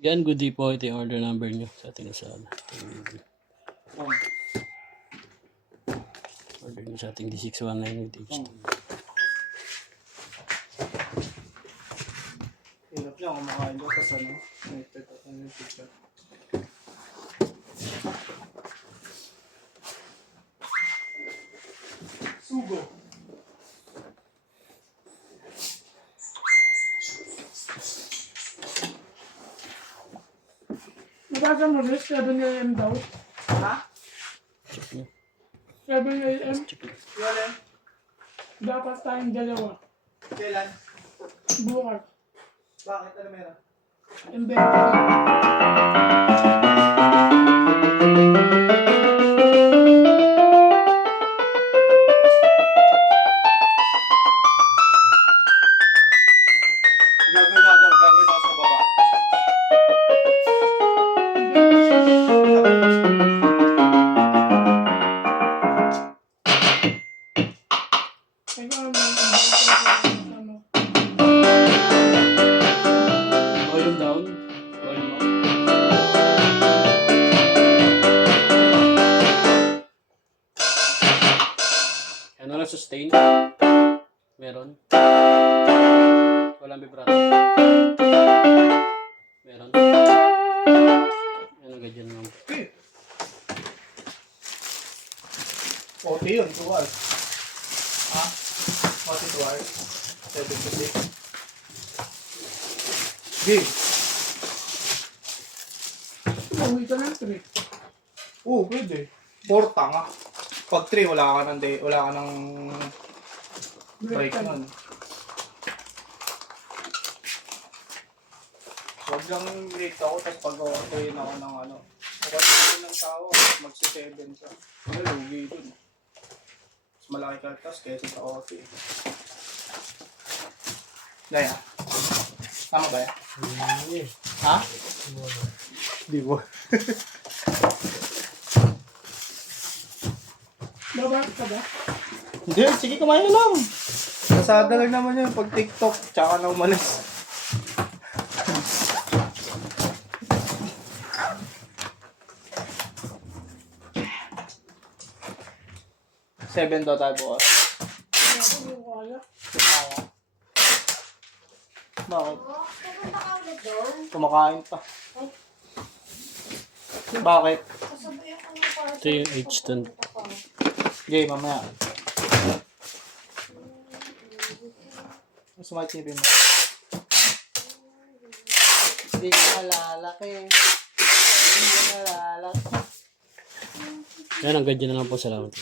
Yan, good day po. Ito yung order number nyo sa ating sala. Order nyo sa ating D619 with H2. Hirap niya kumakain ko kasi ano. May picture. Sugo. Nabasa mo rin, 7 a.m. daw. Ha? Check nyo. 7 a.m. Check nyo. Kailan? Dapat tayong dalawa. Kailan? Bukas. Bakit? Ano meron? Invento. Gagawin ako sa baba. Ikaw ano, Volume down. Volume up. Ano lang sustain? Meron. Walang vibrato. Meron. Ano ganyan naman. Okay yun, 2 hours. Ha? 2 hours. 7 Game. Uwi ka ng 3. Oo, pwede. 4 tanga. Pag 3, wala ka ng break nun. Huwag lang late ako, tapos pag-orderin ako ng ano. Kapag ng tao, magsi-7 ka. Wala, lugi dun. Mas malaki ka tas kesa sa OT. Daya. Tama ba yan? Ha? Di mo. Babas ka ba? Hindi, sige kumain lang. Nasada lang naman yun pag TikTok, tsaka na umalis. Seven daw tayo bukas. Hindi ko kaya. Bakit? Pupunta ka ulit doon. Kumakain pa. Bakit? Kasabihan ko na para Ito yung H10. Okay, mamaya. Mas matipin mo. Hindi ka malalaki. Hindi ka malalaki. Yan, ang ganyan na lang po. Salamat.